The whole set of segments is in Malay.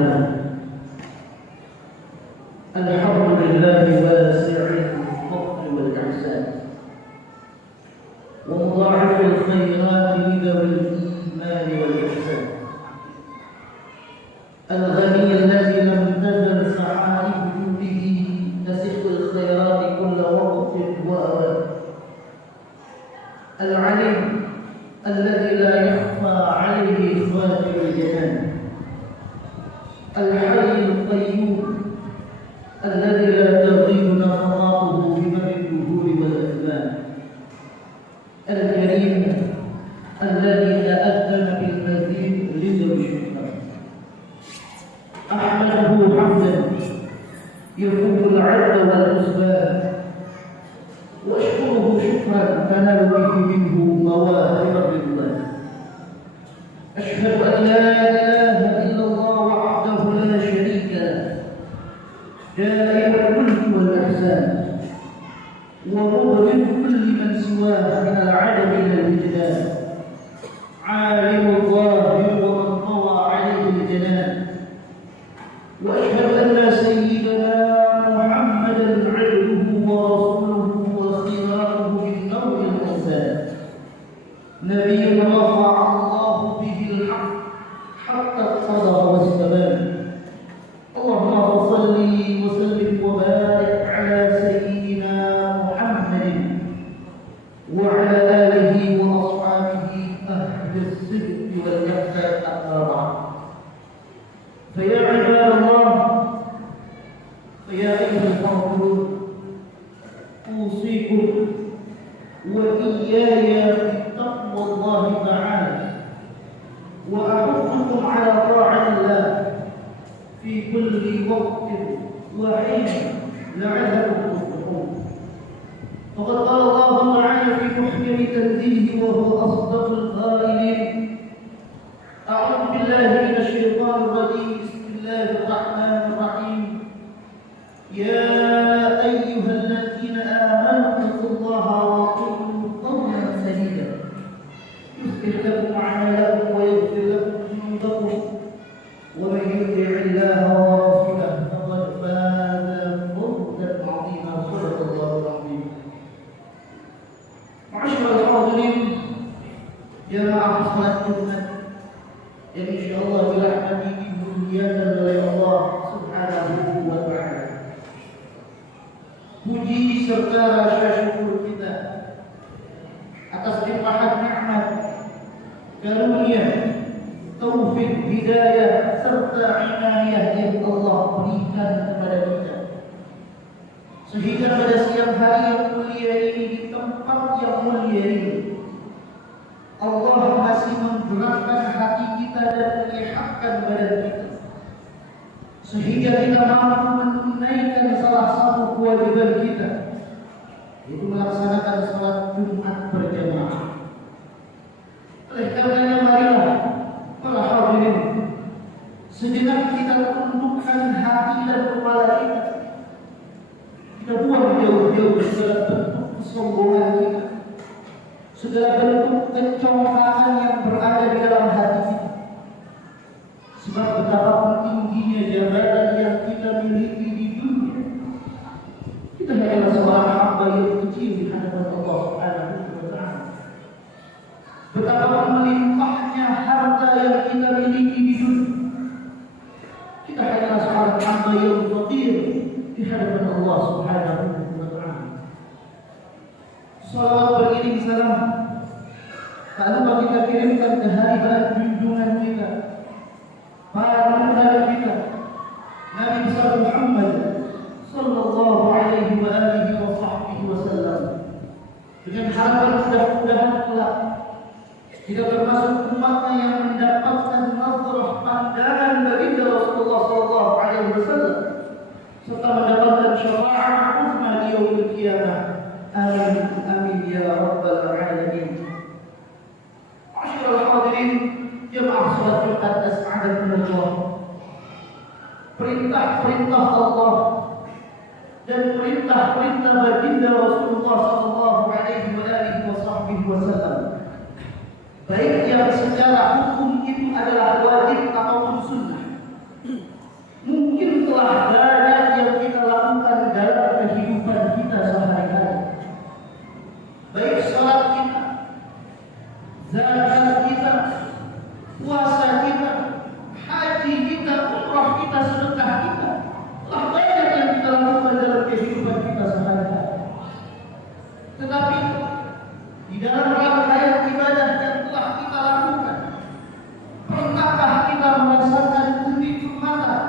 لله الحمد لله واسع الفضل والإحسان ومضاعف الخيرات لذوي الإيمان والإحسان الغني الذي لم تزل سحائب به تسق الخيرات كل وقت وأوان العليم الذي لا يخفى عليه خاتم الجنان الحي القيوم الذي لا تغيب نفقاته بمد الدهور والأزمان الكريم الذي تأذن بالمزيد لذوي الشكر أحمده حمدا يفوق العد والحسبان واشكره شكرا تنال به منه مواهب الرضوان أشهد أن لا إله إلا الله وحده لا شريك له دائم الملك والإحسان ومبرز كل من سواه من العدم إلى الوجدان عالم الظاهر ومن طوى عليه الجنان وأشهد أن سيدنا محمدا عبده ورسوله وخيرته من نوع الإنسان نبي رفع الله به الحق حتى اتضح واستبان اللهم صل وسلم وبارك على سيدنا محمد وعلى آله وأصحابه أهل الصدق والإحسان أما فيا عباد الله فيا أيها الحاضرون أوصيكم وإياي بتقوى الله تعالى وأحثكم على طاعة الله في كل وقت وحين لعلكم تفلحون فقد قال الله تعالى في محكم تنزيله وهو أصدق القائلين أعوذ بالله من الشيطان الرجيم بسم الله الرحمن الرحيم يا أيها الذين آمنوا اتقوا الله وقولوا قولا سديدا يصلح لكم أعمالكم ويغفر لكم ذنوبكم ومن يطع الله ورسوله فقد فاز فوزا عظيما صدق الله العظيم. معاشر الحاضرين جماعة صلاة الجمعة yang insyaallah dirahmati dimuliakan oleh Allah Subhanahu wa taala. Puji serta rasa syukur kita atas limpahan nikmat, karunia, taufik, hidayah serta inayah yang Allah berikan kepada kita. Sehingga pada siang hari yang mulia ini di tempat yang mulia ini Allah masih menggerakkan hati kita dan menyehatkan badan kita sehingga kita mampu menunaikan salah satu kewajiban kita, yaitu melaksanakan salat Jumat berjamaah. Oleh karenanya marilah para hadirin sejenak kita tundukkan hati dan kepala kita. Kita buang jauh-jauh segala bentuk kesombongan kita, segala bentuk kecompakan yang berada di dalam hati kita. Sebab betapapun tingginya jabatan yang kita miliki di dunia, kita hanyalah seorang hamba yang kecil di hadapan Allah Subhanahu wa taala. Betapapun melimpahnya harta yang kita miliki di dunia, kita hanyalah seorang hamba yang fakir di hadapan Allah Subhanahu wa taala. Salawat beriring salam tak lupa kita kirimkan ke hadirat junjungan kita, panutan kita, Nabi besar Muhammad sallallahu alaihi wa alihi wa sahbihi wasallam, dengan harapan mudah-mudahan kelak kita termasuk umatnya yang mendapatkan nazarah pandangan baginda Rasulullah sallallahu alaihi wasallam serta mendapatkan syafaat uzma di yaumil qiyamah. Amin amin ya rabbal alamin. Masyaallah hadirin jemaah salat Jumat as'adakumullah. Perintah-perintah Allah dan perintah-perintah baginda Rasulullah sallallahu alaihi wasallam, baik yang secara hukum itu adalah wajib ataupun sunnah, telah banyak yang kita lakukan dalam kehidupan kita sehari-hari. Baik salat kita, zakat kita, puasa kita, haji kita, umrah kita, sedekah kita, telah banyak yang kita lakukan dalam kehidupan kita sehari-hari. Tetapi di dalam rangkaian ibadah yang telah kita lakukan, pernahkah kita merasakan kenikmatan,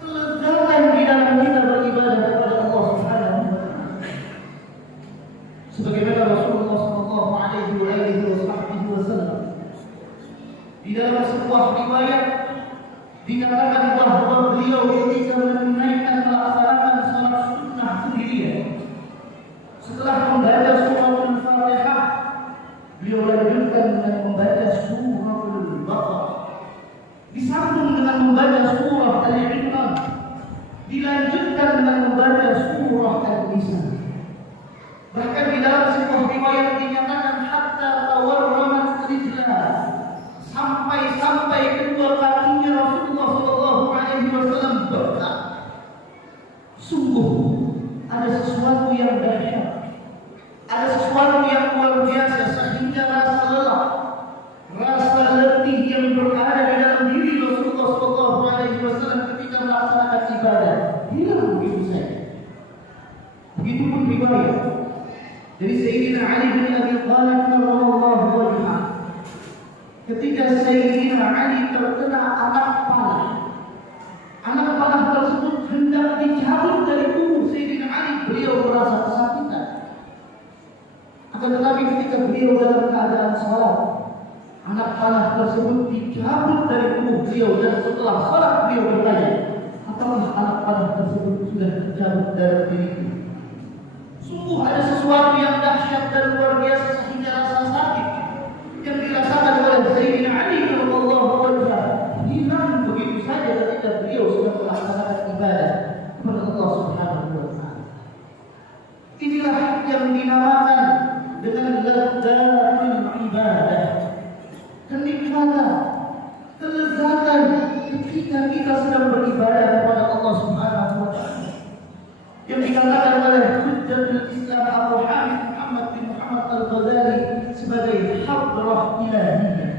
kelezatan di dalam kita beribadah kepada Allah Subhanahu wa taala? Sebagaimana Rasulullah sallallahu alaihi wasallam di dalam sebuah riwayat dikatakan bahwa beliau ketika menunaikan melaksanakan salat sunnah sendirian, setelah membaca suratul Fatihah, beliau lanjutkan dengan membaca suratul Baqarah, disambung dengan membaca surah Al-Imran, dilanjutkan dengan membaca surah An-Nisa. Bahkan di dalam sebuah riwayat dinyatakan hatta tawarramat rijlah, sampai kedua kakinya Rasulullah sallallahu alaihi wasallam bengkak. Sungguh ada sesuatu yang dahsyat, ada sesuatu yang luar biasa sehingga rasa lelah, rasa letih yang berada di dalam diri Rasulullah sallallahu alaihi wasallam ketika melaksanakan ibadah hilang begitu saja. Begitupun riwayat dari Sayyidina Ali bin Abi Thalib radhiyallahu anhu, ketika Sayyidina Ali terkena anak panah tersebut hendak dicabut dari tubuh Sayyidina Ali, beliau merasa kesakitan. Akan tetapi ketika beliau dalam keadaan salat, anak panah tersebut dicabut dari tubuh beliau, dan setelah salat beliau bertanya, apakah anak panah tersebut sudah dicabut dari diriku? Sungguh ada sesuatu yang dahsyat dan luar biasa sehingga rasa sakit yang dirasakan oleh Sayyidina Ali radhiyallahu anhu hilang begitu saja ketika beliau sudah melaksanakan ibadah kepada Allah Subhanahu wa taala. Inilah yang dinamakan dengan lezzatul ibadah, kenikmatan, kelezatan ketika kita sedang beribadah kepada Allah Subhanahu wa taala. Yang dikatakan oleh Hujjatul Islam Abu Hamid Muhammad bin Muhammad Al-Ghazali sebagai hadrah ilahiyah.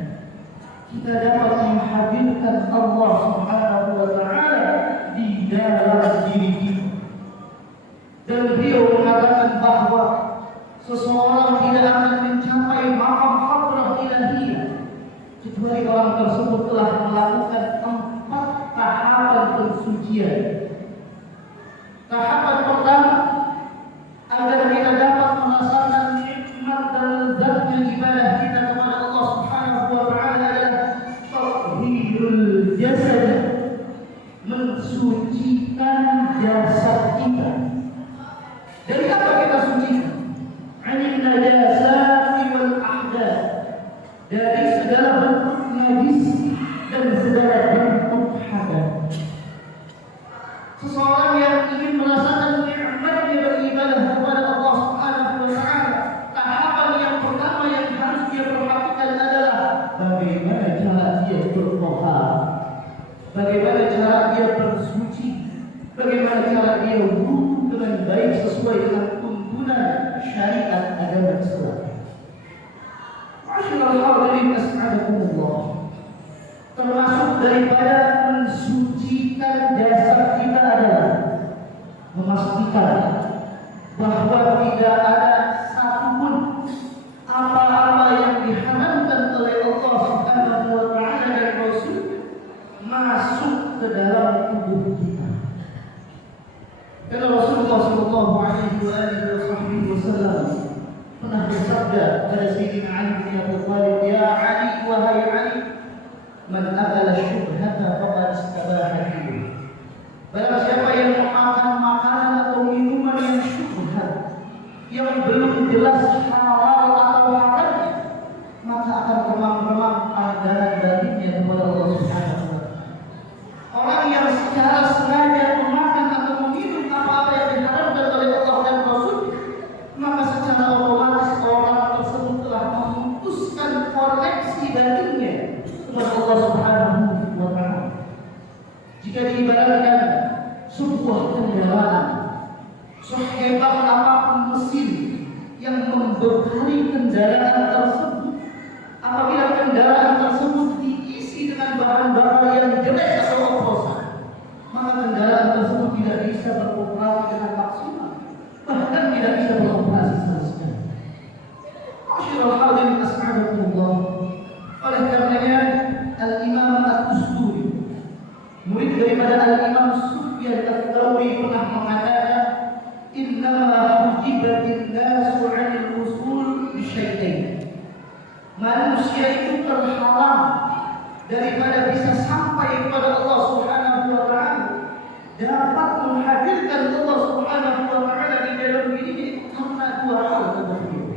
Kita dapat menghadirkan Allah Subhanahu wa taala di dalam diri kita. Dan beliau mengatakan bahwa seseorang tidak akan mencapai maqam hadrah ilahiyah kecuali orang tersebut telah melakukan 4 tahapan pensucian. Tahapan pertama, agar kita dapat merasakan nikmat dan lezatnya ibadah kita kepada Allah Subhanahu wa taala adalah tathhirul jasad, mensucikan jasad kita. Dari apa kita sucikan? Anil najasati wal ahdath, dari segala bentuk najis dan segala bentuk hadath. Seseorang yang ingin merasakan nikmatnya beribadah kepada Allah Subhanahu wa taala, tahapan yang pertama yang harus dia perhatikan adalah bagaimana cara dia bertohar, bagaimana cara dia bersuci, bagaimana cara dia wudu dengan baik sesuai dengan tuntunan syariat agama Islam. Ma'asyiral hadirin as'adakumullah, termasuk daripada mensucikan jasad kita adalah memastikan bahwa tidak ada satupun apa-apa yang diharamkan oleh Allah Subhanahu wa taala dan Rasul masuk ke dalam tubuh kita. Karena Rasulullah sallallahu alaihi wasallam pernah bersabda kepada Sayyidina Ali bin Abi Thalib, "Ya Ali, wahai Ali, man akala syubhata faqad istabaha dinu." Barang siapa yang memakan makanan atau minuman yang syubhat, yang belum jelas halal atau haramnya, maka akan remang-remang pandangan batinnya kepada Allah Subhanahu wa taala. Orang yang secara sengaja memakan atau meminum apa-apa yang diharamkan oleh Allah dan Rasul, maka secara otomatis orang tersebut telah memutuskan koneksi batinnya kepada Allah Subhanahu wa taala. Jika diibaratkan sebuah kendaraan, sehebat apapun mesin yang membekali kendaraan tersebut, apabila kendaraan tersebut diisi dengan bahan bakar yang jelek atau oplosan, maka kendaraan tersebut tidak bisa beroperasi dengan maksimal, bahkan tidak bisa beroperasi sama sekali. Masyaallah hadirin as'adakumullah. Oleh karenanya Al-Imam At-Tusturi, murid daripada Al-Imam Sufyan Ats-Tsauri, pernah mengatakan, innama hujibatin nasu 'anil usul bisyai'ain. Manusia itu terhalang daripada bisa sampai kepada Allah Subhanahu wa taala, dapat menghadirkan Allah Subhanahu wa taala di dalam diri karena dua hal tersebut.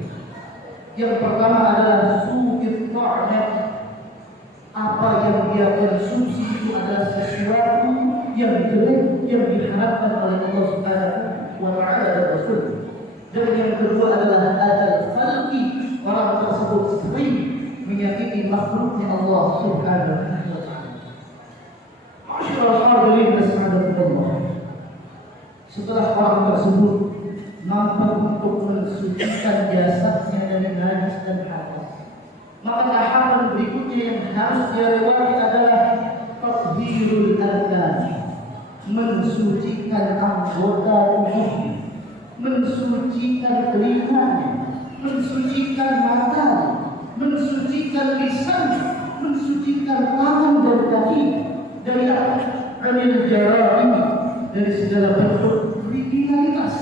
Yang pertama adalah su'it ta'at. Apa yang dia konsumsi itu adalah sesuatu yang jelek yang diharapkan oleh Allah Subhanahu wa taala dan Rasul. Dan yang kedua adalah adal khalqi, orang tersebut sering menyakiti makhluknya Allah Subhanahu wa taala. Masyaallah hadirin rahimakumullah. Setelah orang tersebut mampu untuk mensucikan jasadnya dari najis dan hadas, maka tahapan berikutnya yang harus dia lewati adalah tathhirul arkan, mensucikan anggota tubuhnya, mensucikan telinganya, mensucikan mata, mensucikan lisan, mensucikan tangan dan kaki dari anil jaraim, dari segala bentuk kriminalitas.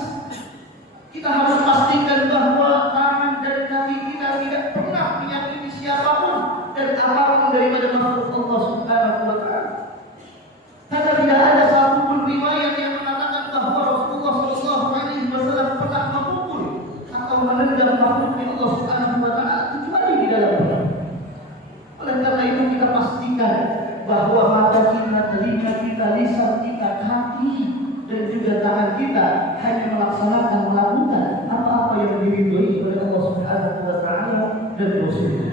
Kita harus pastikan bahwa tangan dan kaki kita tidak pernah menyakiti siapapun dan apapun daripada makhluk Allah Subhanahu wa taala. Karena tidak ada satupun riwayat yang mengatakan bahwa Rasulullah SAW pernah memukul atau menendang makhluknya Allah Subhanahu wa taala kecuali di dalam perang. Oleh karena itu kita pastikan bahwa mata kita, telinga kita, lisan kita, kaki dan juga tangan kita hanya melakukan apa-apa yang diridhoi oleh Allah Subhanahu wa taala dan Rasulnya.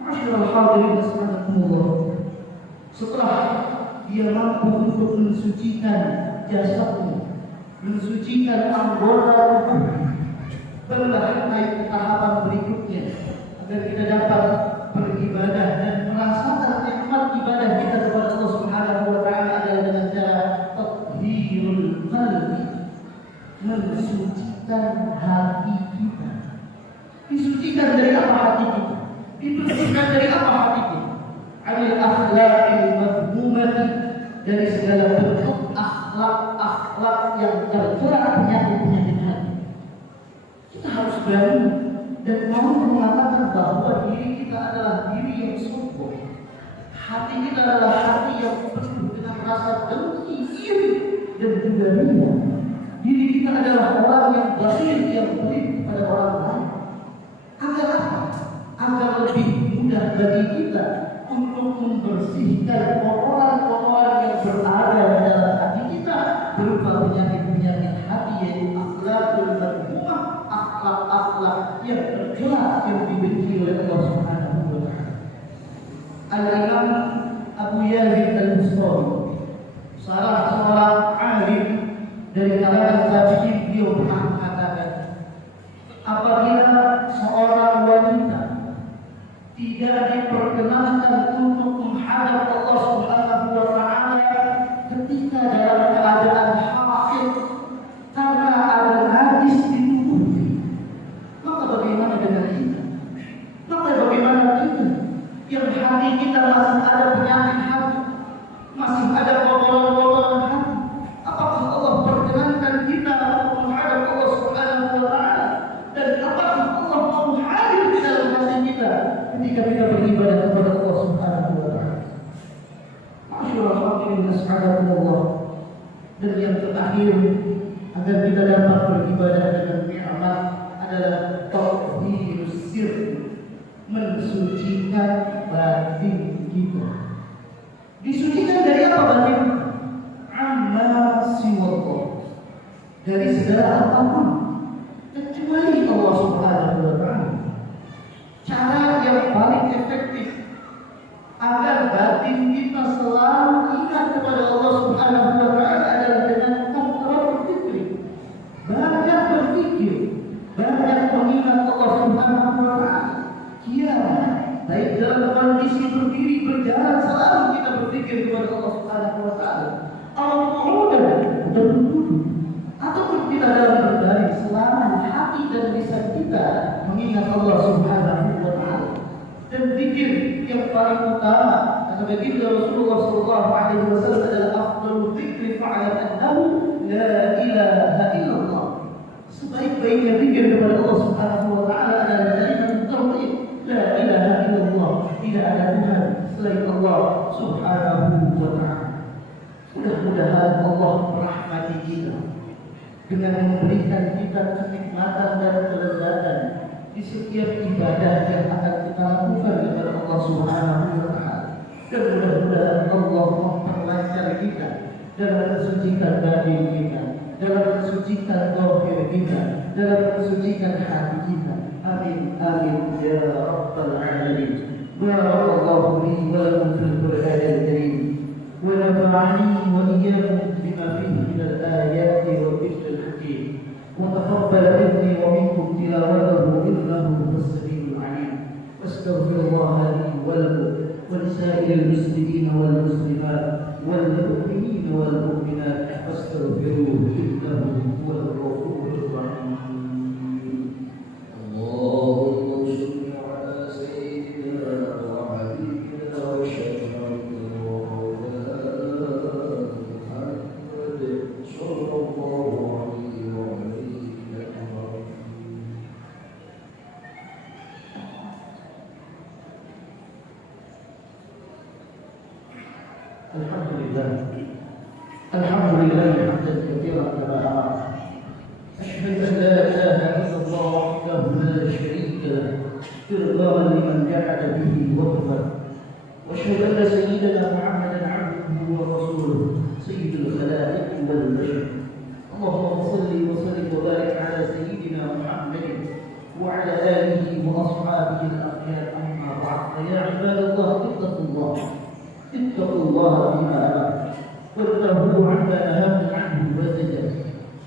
Masyaallah hadirin rahimakumullah. Setelah dia mampu untuk mensucikan jasadnya, mensucikan anggota tubuhnya, barulah naik ke tahapan berikutnya agar kita dapat beribadah dan merasakan nikmat ibadah kita kepada Allah Subhanahu wa taala adalah dengan cara tathhirul qalbi, mensucikan hati kita. Disucikan dari apa hati kita? Dibersihkan dari apa hati kita? Anil akhlaqil madhmumati, dari segala bentuk akhlak-akhlak yang tercela penyakit-penyakit hati. Kita harus berani dan mau mengatakan bahwa diri kita adalah diri yang sombong. Hati kita adalah hati yang penuh dengan rasa dengki, iri dan juga riya. Diri kita adalah orang yang bakhil, yang pelit kepada orang lain. Agar apa? Agar lebih mudah bagi kita untuk membersihkan kotoran-kotoran yang berada di dalam hati kita berupa penyakit-penyakit hati, yaitu akhlakul madhmumah, akhlak-akhlak yang tercela yang dibenci oleh Allah Subhanahu wa taala. Al-Imam Abu Yazid Al-Bustami, salah seorang alim dari kalangan tabi'in, beliau pernah mengatakan, apabila seorang wanita tidak diperkenankan untuk menghadap Allah Subhanahu wa taala ketika dalam keadaan haid karena ada najis di tubuhnya, maka bagaimana dengan kita? Maka bagaimana kita yang hati kita masih ada penyakit hati, masih ada kotoran-kotoran hati? Apakah Allah perkenankan kita untuk menghadap Allah Subhanahu wa taala? Dan apakah Allah mau hadir di dalam hati kita ketika kita beribadah kepada Allah Subhanahu wa taala? Masyaallah hadirin rahimakumullah. Dan yang terakhir, agar kita dapat beribadah dengan nikmat adalah tathhirus sir, mensucikan batin kita. Disucikan dari apa batin? Amma siwallah, dari segala apapun kecuali Allah Subhanahu wa taala. Cara yang paling efektif agar batin kita selalu ingat kepada Allah Subhanahu wa taala ataupun kita dalam berbaring, selama hati dan lisan kita mengingat Allah Subhanahu wa Ta'ala dan zikir yang paling utama. Kata baginda Rasulullah sallallahu alaihi wasallam adalah afdalul dzikri fa'lam annahu la ilaha illallah. Sebaik-baiknya zikir kepada Allah Subhanahu wa Ta'ala adalah kalimat tauhid, la ilaha illallah, tidak ada Tuhan selain Allah Subhanahu wa Ta'ala. Mudah-mudahan Allah merahmati kita dengan memberikan kita kenikmatan dan kelezatan di setiap ibadah yang akan kita lakukan kepada Allah Subhanahu wa Ta'ala. Dan mudah-mudahan Allah memperlancar kita dalam mensucikan daging kita, dalam mensucikan zahir kita, dalam mensucikan hati kita. Amin amin ya rabbal alamin. Barakallahu li wa lakum fil Qur'anil karim. ونفعني وإياكم بما فيه من الآيات والذكر الحكيم وتقبل مني ومنكم تلاوته إنه هو السميع العليم واستغفر الله لي ولكم ولسائر المسلمين والمسلمات والمؤمنين والمؤمنات فاستغفروه إنه هو الغفور الرحيم. اللهم صل على سيدنا وحبيبنا وشفيعنا الحمد لله حمدا كثيرا كما امر. اشهد ان لا اله الا الله وحده لا شريك له ارضاء لمن جحد به وكفر. واشهد ان سيدنا محمدا عبده ورسوله سيد الخلائق والبشر. اللهم صل وسلم وبارك على سيدنا محمد وعلى اله واصحابه الاخيار. اما بعد فيا عباد الله اتقوا الله بما امر واتقوا عما نهاكم عنه وزجر.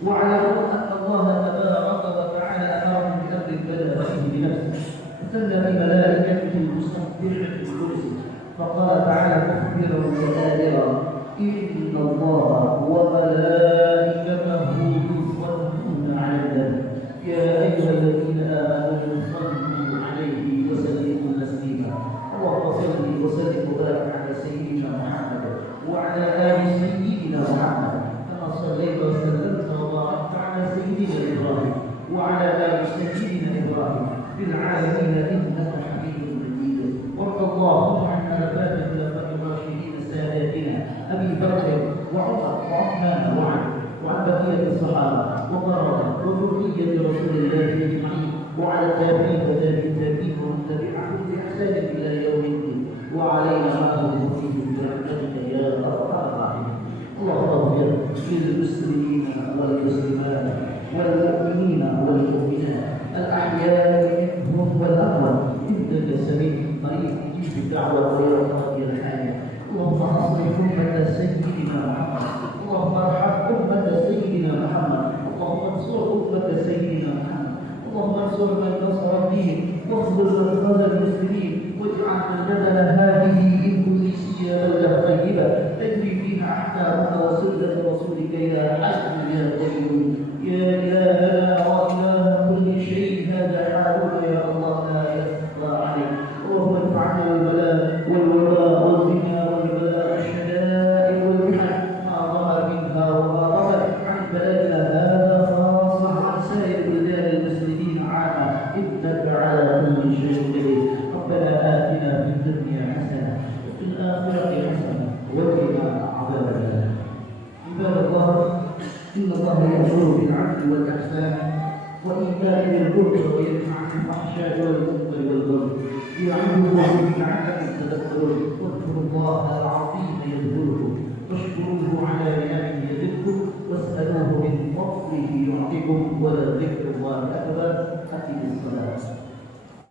واعلموا ان الله تبارك وتعالى امركم بامر بدا فيه بنفسه وثنى بملائكته المسبحه القدس فقال تعالى مخبرا وآذرا ان الله وملائكته يصلون على النبي يا ايها الذين امنوا صلوا عليه وسلموا تسليما. اللهم صل وسلم وبارك على سيدنا محمد وعلى آل سيدنا محمد كما صليت وسلمت وباركت على سيدنا إبراهيم وعلى آل سيدنا إبراهيم في العالمين إنك حميد مجيد. وارض اللهم عن خلفاء الخلفاء الراشدين ساداتنا أبي بكر وعمر وعثمان وعن بقية الصحابة وقرابة وذرية رسول الله أجمعين وعلى التابعين وتابعين ومن تبعهم بإحسان إلى يوم الدين وعلينا معهم برحمتك يا ارحم الراحمين. اللهم اغفر للمسلمين والمسلمات والمؤمنين والمؤمنات الاحياء منهم والاموات انك سميع قريب مجيب الدعوه ويا قاضي الحاجه. اللهم اصلح امه سيدنا محمد، اللهم ارحم امه سيدنا محمد، اللهم انصر امه سيدنا محمد، اللهم انصر من نصر الدين واخذل من خذل المسلمين واجعل بلدنا هذه اندونيسيا بلده طيبه تجري فيها احكامك وسنه رسولك يا حسن يا قيوم يا الهنا واله كل شيء. هذا حالنا يا الله لا يخفى عليك. اللهم ادفعنا البلاء والوباء والزنا والبلاء والشدائد والمحن ما ظهر منها وما بطن عن بلدنا هذا خاصه عن سائر بلدان المسلمين عامه انك على كل شيء قدير. ربنا آتنا في الدنيا حسنة وفي الآخرة حسنة وقنا عذاب النار. عباد الله إن الله يأمر بالعدل والإحسان وإيتاء ذي القربى وينهى عن الفحشاء والمنكر والبغي يعظكم لعلكم تذكرون. واذكروا الله العظيم يذكركم واشكروه على نعمه يزدكم واسألوه من فضله يعطكم ولذكر الله أكبر.